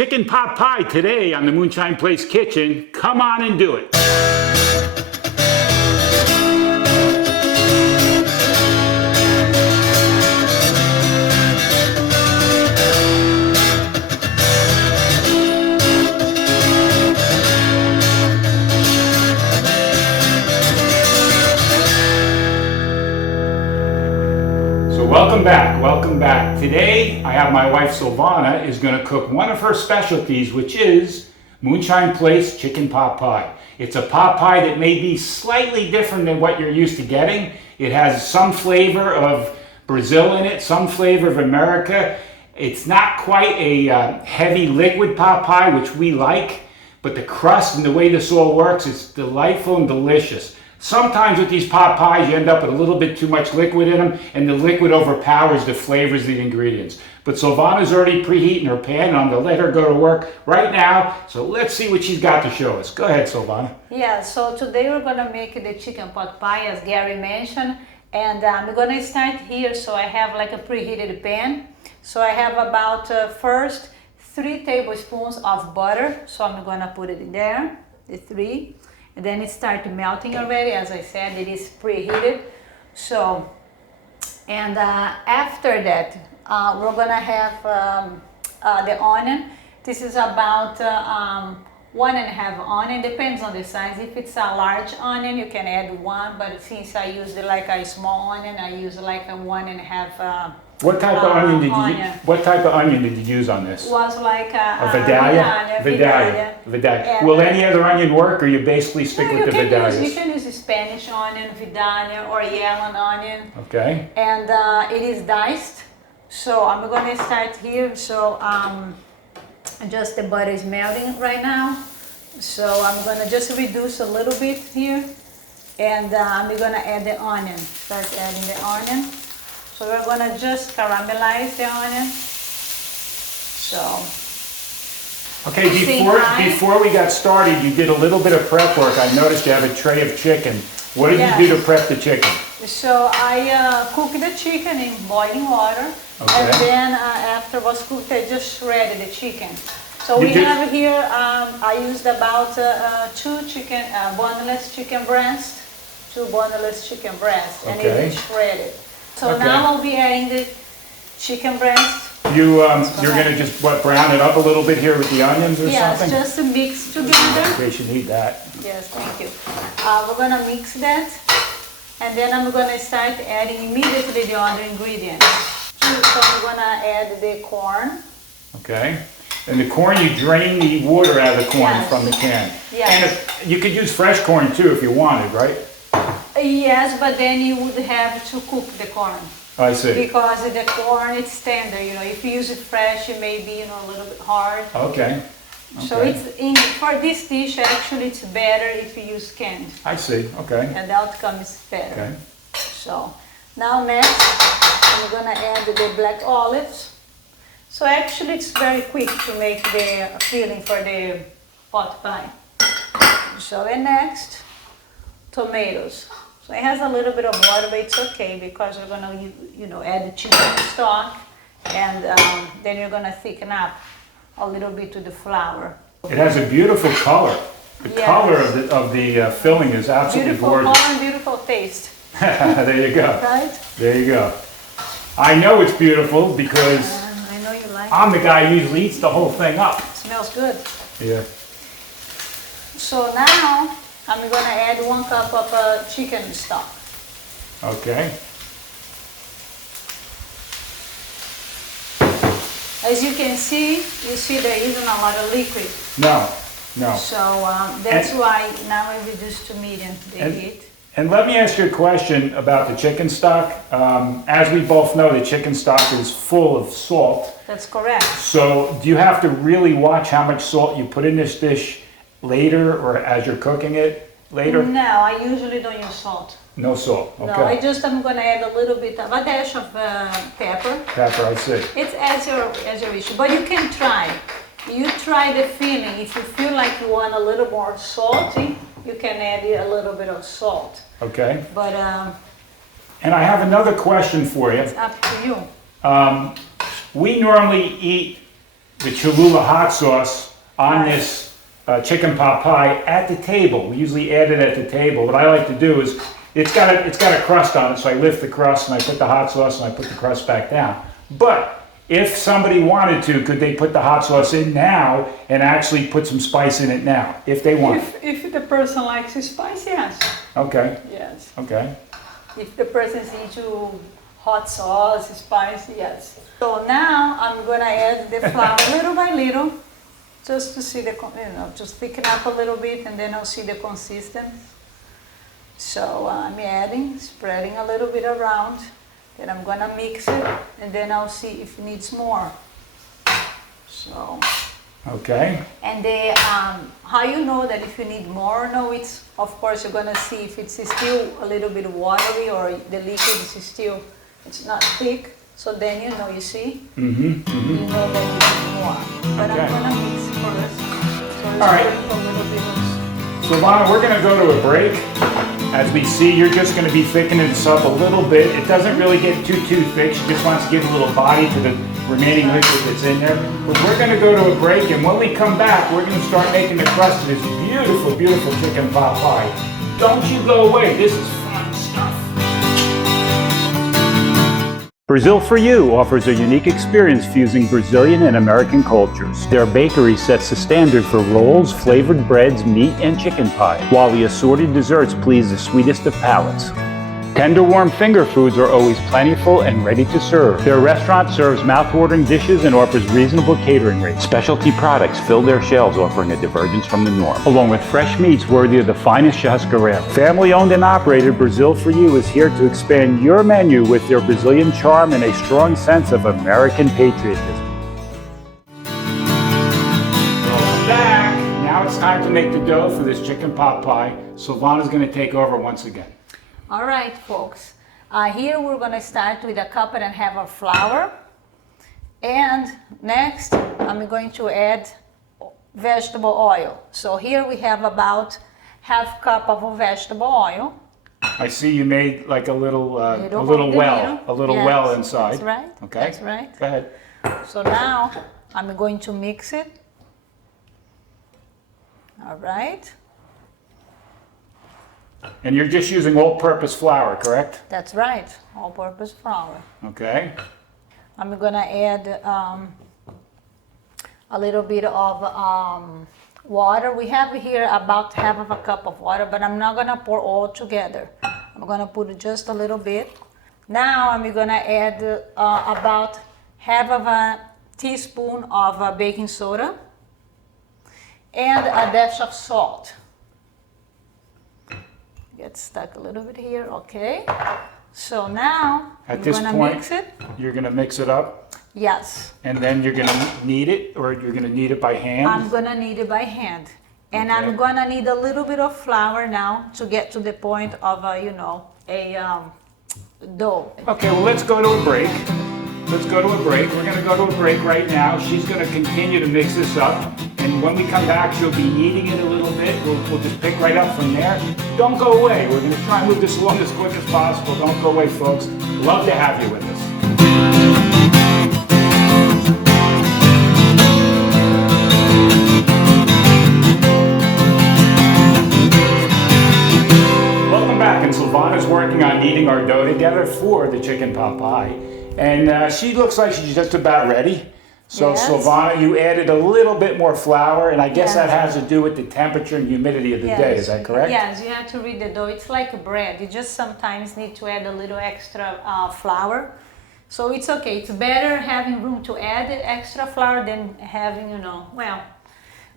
Chicken pot pie today on the Moonshine Place Kitchen. Come on and do it. Welcome back, welcome back. Today I have my wife Silvana is going to cook one of her specialties, which is Moonshine Place chicken pot pie. It's a pot pie that may be slightly different than what you're used to getting. It has some flavor of Brazil in it, some flavor of America. It's not quite a heavy liquid pot pie, which we like, but the crust and the way this all works, it's delightful and delicious. Sometimes with these pot pies, you end up with a little bit too much liquid in them, and the liquid overpowers the flavors of the ingredients. But Silvana's already preheating her pan, and I'm going to let her go to work right now. So let's see what she's got to show us. Go ahead, Silvana. Yeah, so today we're going to make the chicken pot pie, as Gary mentioned. And I'm going to start here. So I have like a preheated pan. So I have about first 3 tablespoons of butter. So I'm going to put it in there, the 3. And then it started melting already. As I said, it is preheated. So, and after that, we're gonna have the onion. This is about 1.5 onion, depends on the size. If it's a large onion, you can add 1, but since I used like a small onion, I use like a 1.5. What type of onion did you? What type of onion did you use on this? Was like a Vidalia. Will any other onion work, or you basically stick with the Vidalias? You can use the Spanish onion, Vidalia, or yellow onion. Okay. And it is diced. So I'm going to start here. So just the butter is melting right now. So I'm going to just reduce a little bit here, and I'm going to add the onion. Start adding the onion. So we're going to just caramelize the onion. So. Okay, before we got started, you did a little bit of prep work. I noticed you have a tray of chicken. What did you do to prep the chicken? So I cooked the chicken in boiling water. Okay. And then after it was cooked, I just shredded the chicken. So we have here, I used about 2 boneless chicken breasts, 2 boneless chicken breasts, and it is shredded. So now I'll be adding the chicken breast. You're going to just brown it up a little bit here with the onions or something? Yes, just to mix together. In case you need that. Yes, thank you. We're going to mix that, and then I'm going to start adding immediately the other ingredients. So I'm going to add the corn. Okay. And the corn, you drain the water out of the corn from the can. Yes. And you could use fresh corn too if you wanted, right? Yes, but then you would have to cook the corn. I see. Because the corn is tender, if you use it fresh, it may be, a little bit hard. Okay. So for this dish, actually, it's better if you use canned. I see. Okay. And the outcome is better. Okay. So now next, I'm gonna add the black olives. So actually, it's very quick to make the filling for the pot pie. So and next, tomatoes. So it has a little bit of water, but it's okay because we're gonna, add the chicken stock, and then you're gonna thicken up a little bit to the flour. It has a beautiful color. The color of the filling is absolutely gorgeous. Beautiful color and beautiful taste. There you go. Right? There you go. I know it's beautiful because I know you like I'm the guy who usually eats the whole thing up. It smells good. Yeah. So now I'm going to add 1 cup of chicken stock. Okay. As you can see, there isn't a lot of liquid. No. So that's why now I reduce to medium the heat. And let me ask you a question about the chicken stock. As we both know, the chicken stock is full of salt. That's correct. So do you have to really watch how much salt you put in this dish later, or as you're cooking it later? No, I usually don't use salt. No salt, okay. No, I'm going to add a little bit of a dash of pepper. Pepper, I see. It's as your issue, but you can try. You try the filling. If you feel like you want a little more salty, you can add a little bit of salt. Okay. But and I have another question for you. It's up to you. We normally eat the Cholula hot sauce on this chicken pot pie at the table. We usually add it at the table. What I like to do is, it's got a crust on it, so I lift the crust and I put the hot sauce and I put the crust back down. But if somebody wanted to, could they put the hot sauce in now and actually put some spice in it now, if they want? If the person likes spice, yes. Okay. Yes. Okay. If the person is into hot sauce, spice, yes. So now I'm gonna add the flour little by little, just to see the, just thicken up a little bit, and then I'll see the consistency. So I'm adding, spreading a little bit around. Then I'm gonna mix it, and then I'll see if it needs more. So. Okay. And the how you know that if you need more or no, it's of course you're gonna see if it's still a little bit watery or the liquid is still, it's not thick. So then you know, you see, you know that you need more. But Okay. I'm gonna mix first. So it's All right. a little bit of. Silvana, we're gonna go to a break. As we see, you're just gonna be thickening this up a little bit. It doesn't really get too thick. She just wants to give a little body to the remaining liquid that's in there. But we're gonna go to a break, and when we come back, we're gonna start making the crust of this beautiful, beautiful chicken pot pie. Don't you go away. This is fun stuff. Brazil for You offers a unique experience fusing Brazilian and American cultures. Their bakery sets the standard for rolls, flavored breads, meat, and chicken pie, while the assorted desserts please the sweetest of palates. Tender warm finger foods are always plentiful and ready to serve. Their restaurant serves mouth-watering dishes and offers reasonable catering rates. Specialty products fill their shelves, offering a divergence from the norm, along with fresh meats worthy of the finest churrascaria. Family-owned and operated, Brazil for You is here to expand your menu with their Brazilian charm and a strong sense of American patriotism. Welcome back. Now it's time to make the dough for this chicken pot pie. Silvana's gonna take over once again. All right, folks. Here we're gonna start with a cup and a half of flour. And next, I'm going to add vegetable oil. So here we have about half cup of vegetable oil. I see you made like a little well Yes, inside. That's right. Okay. That's right. Go ahead. So now I'm going to mix it. All right. And you're just using all-purpose flour, correct? That's right. All-purpose flour. Okay. I'm gonna add a little bit of water. We have here about half of a cup of water, but I'm not gonna pour all together. I'm gonna put just a little bit. Now I'm gonna add about half of a teaspoon of baking soda and a dash of salt. Get stuck a little bit here, okay. So now At this gonna point, mix it. you're gonna mix it up, Yes. and then you're gonna knead it, or you're gonna knead it by hand? I'm gonna knead it by hand. And Okay. I'm gonna need a little bit of flour now to get to the point of a dough. Okay, well, let's go to a break. Let's go to a break. We're gonna go to a break right now. She's gonna continue to mix this up, and when we come back, she'll be kneading it a little bit. We'll just pick right up from there. Don't go away. We're gonna try and move this along as quick as possible. Don't go away, folks. Love to have you with us. Welcome back, and Silvana's working on kneading our dough together for the chicken pot pie. And she looks like she's just about ready. So Yes. Silvana, you added a little bit more flour, and I guess Yes. that has to do with the temperature and humidity of the day. Is that correct? Yes, you have to read the dough. It's like bread. You just sometimes need to add a little extra flour. So it's okay. It's better having room to add extra flour than having,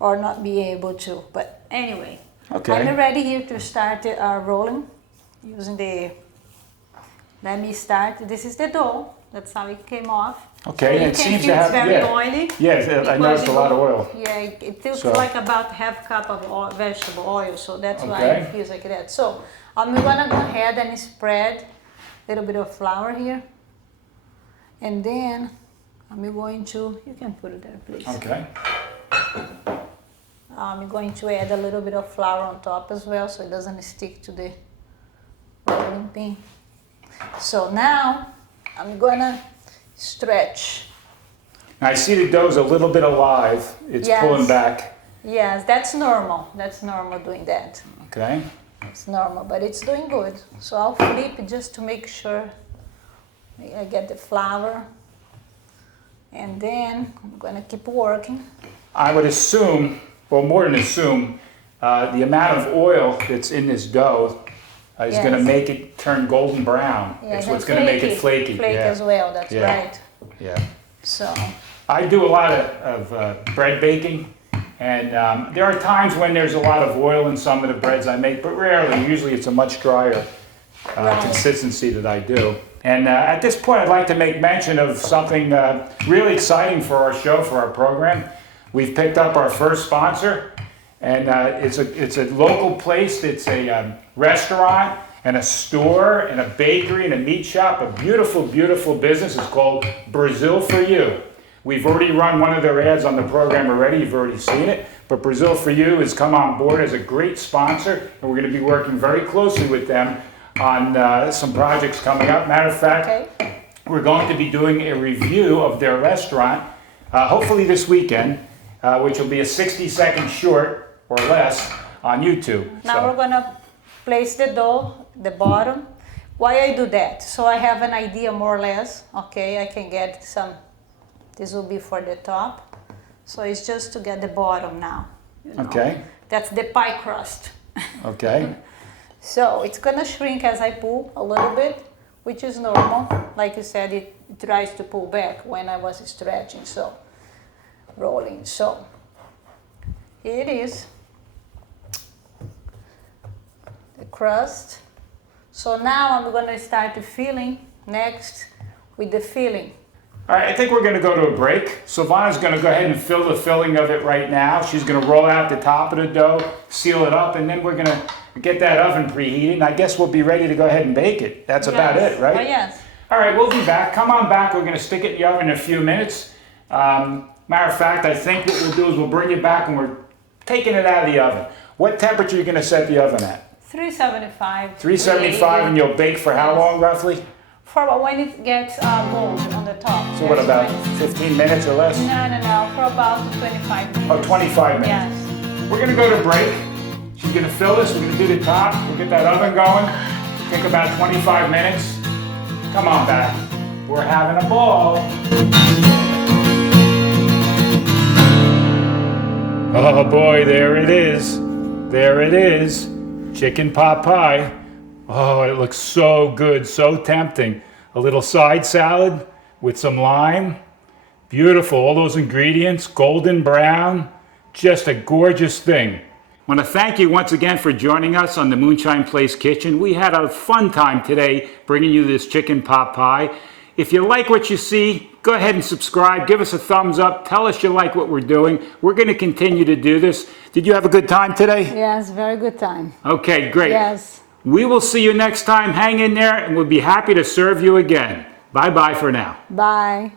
or not be able to. But anyway, Okay. I'm ready here to start rolling using let me start. This is the dough. That's how it came off. Okay, So and it you can seems feel to have it's very oily. Yes, I because noticed a lot of oil. Yeah, it feels So- like about half cup of vegetable oil, so that's why Okay. it feels like that. So I'm gonna go ahead and spread a little bit of flour here, and then I'm going to, you can put it there, please. Okay. I'm going to add a little bit of flour on top as well, so it doesn't stick to the rolling pin. So now I'm gonna stretch Now I see the dough's a little bit alive. It's Yes. pulling back. Yes, that's normal. That's normal doing that. Okay. It's normal, but it's doing good. So I'll flip just to make sure I get the flour. And then I'm gonna keep working. I would assume, well, more than assume, the amount of oil that's in this dough is Yes. going to make it turn golden brown. Yeah, It's and what's going to make it flaky. Flake Yeah. as well, that's Yeah. right. Yeah. So, I do a lot of bread baking, and there are times when there's a lot of oil in some of the breads I make, but rarely. Usually it's a much drier Right. consistency that I do. And at this point, I'd like to make mention of something really exciting for our show, for our program. We've picked up our first sponsor, and it's a local place. It's a restaurant and a store and a bakery and a meat shop, a beautiful, beautiful business. It's called Brazil for You. We've already run one of their ads on the program already. You've already seen it. But Brazil for You has come on board as a great sponsor, and we're going to be working very closely with them on some projects coming up. Matter of fact, okay. we're going to be doing a review of their restaurant, hopefully this weekend, which will be a 60-second short or less on YouTube. Now we're gonna place the dough, the bottom. Why I do that? So I have an idea more or less. Okay, I can get some, this will be for the top. So it's just to get the bottom now. You know? Okay. That's the pie crust. Okay. So it's gonna shrink as I pull a little bit, which is normal. Like you said, it tries to pull back when I was stretching, so rolling. So here it is, the crust. So now I'm gonna start the filling next with the filling. All right, I think we're going to go to a break. Silvana's going to go ahead and fill the filling of it right now. She's going to roll out the top of the dough, seal it up, and then we're going to get that oven preheated. And I guess we'll be ready to go ahead and bake it. That's about it, right? Oh, yes. All right, we'll be back. Come on back. We're going to stick it in the oven in a few minutes. Matter of fact, I think what we'll do is we'll bring it back and we're taking it out of the oven. What temperature are you going to set the oven at? 375. 375, and you'll bake for how long, roughly? For when it gets gold on the top. So what, about That's 15 minutes or less? No, for about 25 minutes. Oh, 25 minutes. Yes. We're going to go to break. She's going to fill this. We're going to do the top. We'll get that oven going. Take about 25 minutes. Come on back. We're having a ball. Oh boy, there it is. There it is. Chicken pot pie. Oh, it looks so good, so tempting. A little side salad with some lime. Beautiful, all those ingredients, golden brown. Just a gorgeous thing. I want to thank you once again for joining us on the Moonshine Place Kitchen. We had a fun time today bringing you this chicken pot pie. If you like what you see, go ahead and subscribe. Give us a thumbs up. Tell us you like what we're doing. We're going to continue to do this. Did you have a good time today? Yes, very good time. Okay, great. Yes. We will see you next time. Hang in there and we'll be happy to serve you again. Bye-bye for now. Bye.